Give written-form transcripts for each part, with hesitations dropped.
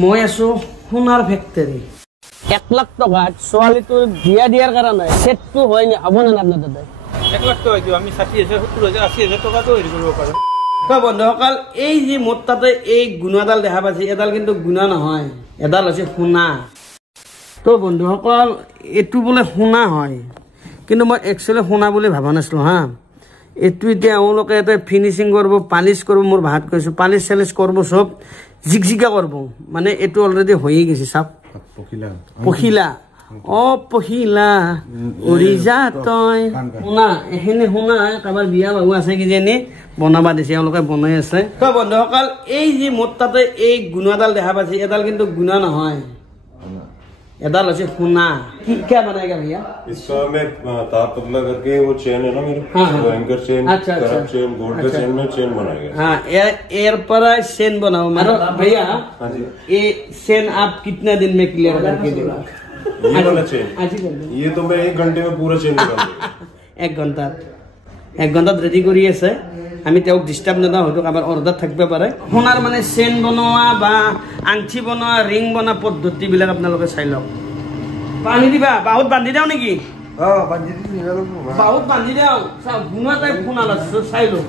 মই আছো সোণাৰ ফেক্টৰী 1 লাখ টাকা ছোৱালীটো বিয়া দিয়াৰ কাৰণে সেটটো হয় নি হ'ব না আপনার দাদা 1 লাখ টাকা দিও আমি 60000 70000 80000 টাকা তো হেৰি কৰিব পাৰো তো বন্ধুসকল এই যে মোৰ তাতে এই গুণাডাল দেখা পাইছে এডাল কিন্তু গুণা নহয় এডাল হৈছে সোণা তো বন্ধুসকল এটু বলে সোণা হয় কিন্তু মই একচুয়ালি সোণা বুলি ভাবা নাছিলো হা এটু এতিয়া ওলোকে এটা ফিনিশিং করব পালিশ করব মোর ভাত কইছো পালিশ সেলিশ করব সব জিগজিগা করব মানে এটু অলরেডি হয়ে গেছে সব পখিলা ও পখিলা উড়ি যা তই সোণা এখানে সোণা কাবাৰ বিয়া বাবু আছে কি জানি বনাবা দিছে ওলোকে বনাই আছে তো বন্ধুসকল এই যে মোর তাতে এই গুণাডাল দেখা পাইছে এডাল কিন্তু গুণা নহয় एदाल আছে সোনা কি क्या बनाएगा भैया इसका मैं तार पतला करके वो चेन है ना मेरे वो एंकर चेन करप चेन गोल्ड का चेन में चेन बनाएगा हां एयर पर चेन बनाओ मारो भैया हां जी ये चेन आप कितने दिन में क्लियर करके देगा ये वाला चेन आज ही कर दो ये तो मैं 1 घंटे में पूरा चेन निकाल दूंगा 1 घंटा रेडी কৰি আছে আমি তেও ডিস্টার্ব না হয়তো আবার অর্ডার থাকবে পারে সোনার মানে চেন বনোয়া বা আংঠি বনোয়া রিং বনা পদ্ধতি বিলাক আপোনালোকে চাই লওক পানি দিবা বহুত বান্ধি দাও নেকি बांधी दी বহুত বান্ধি দাও সব গুণা টাইপ সোনা লাগছে চাই লওক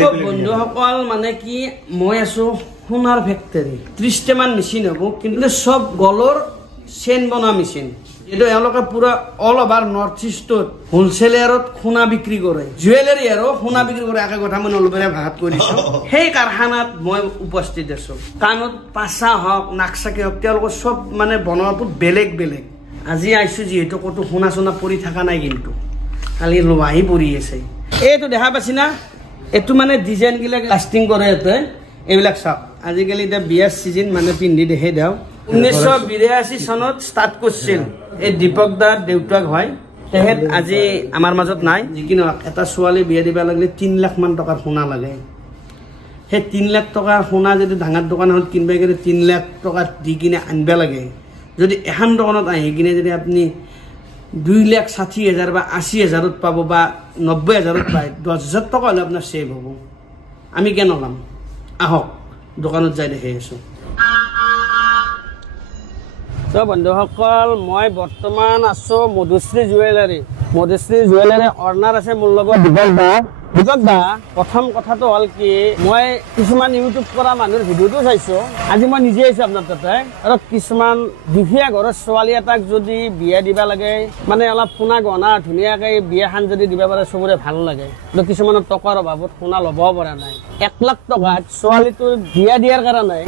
তো বন্ধুসকল মানে কি মই আছো সোনার ফ্যাক্টরি 30 টা মান মেশিন হবো কিন্তু সব গলর চেন বনা মেশিন এটা এলোকা পুরা অল ওভার নর্থ ইস্টত হোলসেলারত সোনা বিক্রি করে জুয়েলারি আৰু সোনা বিক্ৰি কৰে একে কথা মই নলবেৰে ভাত কৰিছো সেই কাৰখানাত মই উপস্থিত আছো কানত পাছা হক নাকসাকে হক তেওঁলোক সব মানে বনোৱাটো বেলেগ বেলেগ আজি আইছো যেহেতু কত সোনা সোনা পৰি থাকা নাই কিন্তু খালি লোৱাহি পৰি আছে এইটো দেখা পাছি না এটো মানে ডিজাইন গিলা লাস্টিং কৰে এতে এইবিলাক সব আজিকালি এটা বিয়াৰ সিজন মানে পিন্ধি দেখে দাও 1982 চনত স্টাৰ্ট কৰছিল এই দীপক দাৰ দেউতাক হয় তেহেত আজি আমাৰ মাজত নাই যিকিনো এটা ছোৱালী বিয়া দিবা লাগিলে 3 লাখ মান টকাৰ সোণা লাগে হে 3 লাখ টকাৰ সোণা যদি ডাঙৰ দোকানত কিনবা গেলে 3 লাখ টকা দি কিনে আনবা লাগে যদি এখন দোকানত আহি কিনে যদি আপনি 2,60,000 বা 80,000 ত পাবো বা 90,000 ত পায় 10,000 টকা হলে আপনার সেভ হবো আমি কেন কাম আহক দোকানত যাই দেখে আছো তো বন্ধুসকল মই বৰ্তমান আছো মধুশ্ৰী জুৱেলাৰী অৰ্ণাৰ আছে মোৰ লগত দীপক দা প্ৰথম কথাটো হ'ল কি মই কিছুমান ইউটিউব কৰা মানুহৰ ভিডিঅ'টো চাইছো আজি মই নিজে আহিছো আপোনাৰ তাতে আৰু কিছুমান দুখীয়া ঘৰৰ ছোৱালী এটাক যদি বিয়া দিবা লাগে মানে অলপ সোণা গহনা ধুনীয়াকে বিয়াখন যদি দিবা পাৰে সবৰে ভাল লাগে কিন্তু কিছুমানৰ টকাৰ অভাৱত সোণা ল'ব পৰা নাই 1 লাখ টকা ছোৱালীটো বিয়া দিয়াৰ কাৰণে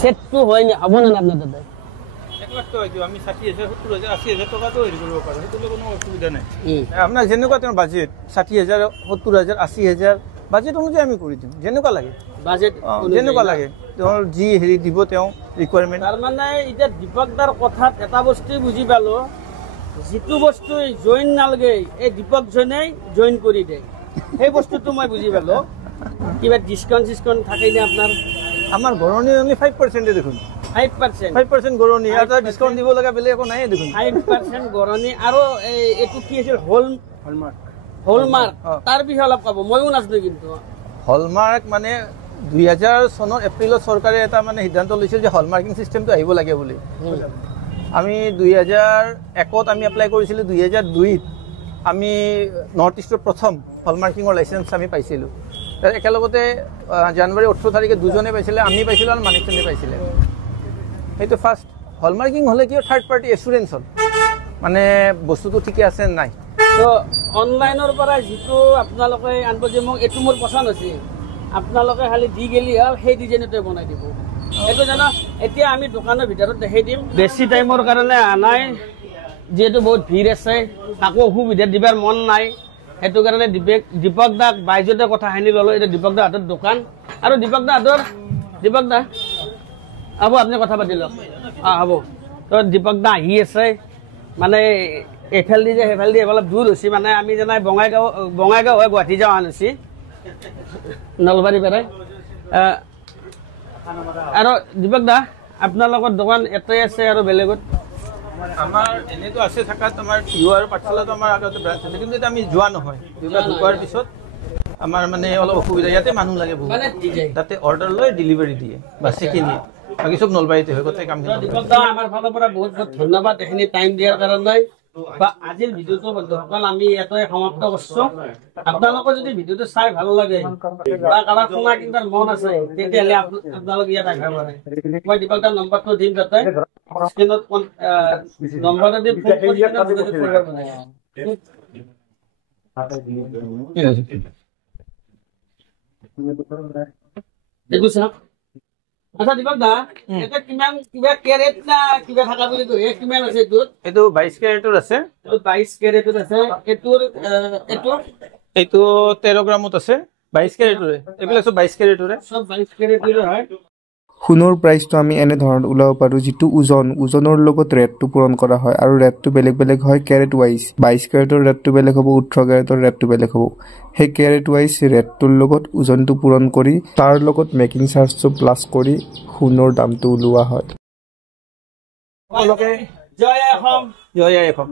সেটটো হয় নি হ'ব না আপোনাৰ তাতে 1 লাখ টাকা দিও আমি 60000 70000 80000 টাকা তো হেৰি কৰিব পাৰো সেইটো কোনো অসুবিধা নাই আপোনাৰ যেনেকুৱা তেওঁৰ বাজেট 60000 70000 80000 বাজেট অনুযায়ী আমি কৰি দিম যেনেকুৱা লাগে বাজেট যেনেকুৱা লাগে তেওঁৰ যি হেৰি দিব তেওঁ ৰিকুৱাৰমেন্ট তাৰ মানে এটা দীপক দাৰ কথাত এটা বস্তু বুজি পালো যিটো বস্তু জয়েন নালগে এই দীপক জনে জয়েন কৰি দে সেই বস্তুটো মই বুজি পালো কিবা ডিসকাউন্ট থাকেনে আপোনাৰ আমাৰ গৰণী অনলি 5% দেখোন 5% গৰণী এটা ডিসকাউন্ট দিব লগা বেলে একো নাই দেখোন 5% গৰণী আৰু এটো কি আছিল হলমাৰ্ক তাৰ বিষয়ে অলপ কব মইও নাজনো কিন্তু হলমাৰ্ক মানে 2000 চনৰ এপ্ৰিলত চৰকাৰে এটা মানে সিদ্ধান্ত লৈছিল যে হলমাৰ্কিং সিস্টেমটো আহিব লাগে বুলি আমি 2001ত আমি এপ্লাই কৰিছিলো 2002ত আমি নৰ্থ ইষ্টৰ প্ৰথম হলমাৰ্কিংৰ লাইসেন্স আমি পাইছিলো একেলগতে জানুৱাৰী 18 তাৰিখে দুজনে পাইছিলে আমি পাইছিলো আৰু মানিকচন্দে পাইছিলে সেইটো ফাৰ্স্ট হলমাৰ্কিং হলে কি থাৰ্ড পাৰ্টি এসুৰেন্স হল মানে বস্তুটো ঠিকে আছে নাই তো অনলাইনৰ পৰা যেটো আপোনালোকে আনব যে মোক এটো মোৰ পছন্দ আছে আপোনালোকে খালি দি গেলি হল সেই ডিজাইনতে বনাই দিব এটো জানা এতিয়া আমি দোকানৰ ভিতৰত দেখাই দিম বেছি টাইমৰ কাৰণে আনাই যেটো বহুত ভিৰ আছে কাকো সুবিধা দিবাৰ মন নাই এটো কাৰণে দীপক দা বাইজতে কথা হানি ললো এটা দীপক দা হাতৰ দোকান আৰু দীপক দা আবো আপনি কথা পাতি লওক আবো তো দীপক দা আহি আছে মানে এফাল দি যে হেফাল দি অলপ দূৰ হৈছে মানে আমি জানাই বঙাইগাঁও হৈ গুৱাহাটী যাওঁ আনছি নলবাৰী পেৰে আৰু দীপক দা আপোনাৰ লগত দোকান এটাই আছে আৰু বেলেগত আমাৰ এনেতো আছে থাকাত আমাৰ ইউ আৰু পাঠশালাটো আমাৰ আগতে ব্ৰাঞ্চ আছে কিন্তু এটা আমি যোৱা নহয় দুটা ঢুকোৱাৰ পিছত আমাৰ মানে অলপ অসুবিধা ইয়াতে মানুহ লাগে বহুত মানে তাতে অৰ্ডাৰ লৈ ডেলিভাৰী দিয়ে বাস সেইখিনি বাকী চব নলবাৰীতে হয় গোটেই কামখিনি দীপক দা আমাৰ ফালৰ পৰা বহুত বহুত ধন্যবাদ এইখিনি টাইম দিয়াৰ কাৰণে বা আজিৰ ভিডিঅ'টো বন্ধুসকল আমি ইয়াতে সমাপ্ত কৰিছো আপোনালোকৰ যদি ভিডিঅ'টো চাই ভাল লাগে বা কাৰোবাৰ সোমাই কিনিবৰ মন আছে তেতিয়াহ'লে আপোনালোকে ইয়াত আহিব পাৰে মই দীপক দাৰ নম্বৰটো দিম তাতে স্ক্ৰীণত নম্বৰটো দি ফোন কৰি কিনে যোগাযোগ কৰিব পাৰে এইটো চাওক আচ্ছা দীপক দা এটা কিমান কিবা কেৰেট না কিবা থাকা বুলি কয় কিমান আছে এইটো 22 কেৰেটৰ আছে 22 কেৰেটৰ আছে এইটো 13 গ্ৰামত আছে 22 কেৰেটৰে এইবিলাক চব 22 কেৰেটৰে সব 22 কেৰেটৰে হয় সোণৰ প্ৰাইচটো আমি এনে ধৰণত ওলাব পাৰোঁ যিটো ওজনৰ লগত ৰেটটো পূৰণ কৰা হয় আৰু ৰেটটো বেলেগ বেলেগ হয় কেৰেট ৱাইজ 22 কেৰেটৰ ৰেটটো বেলেগ হ'ব 18 কেৰেটৰ ৰেটটো বেলেগ হ'ব সেই কেৰেট ৱাইজ ৰেটটোৰ লগত ওজনটো পূৰণ কৰি তাৰ লগত মেকিং চাৰ্জটো প্লাছ কৰি সোণৰ দামটো ওলোৱা হয় জয় অসম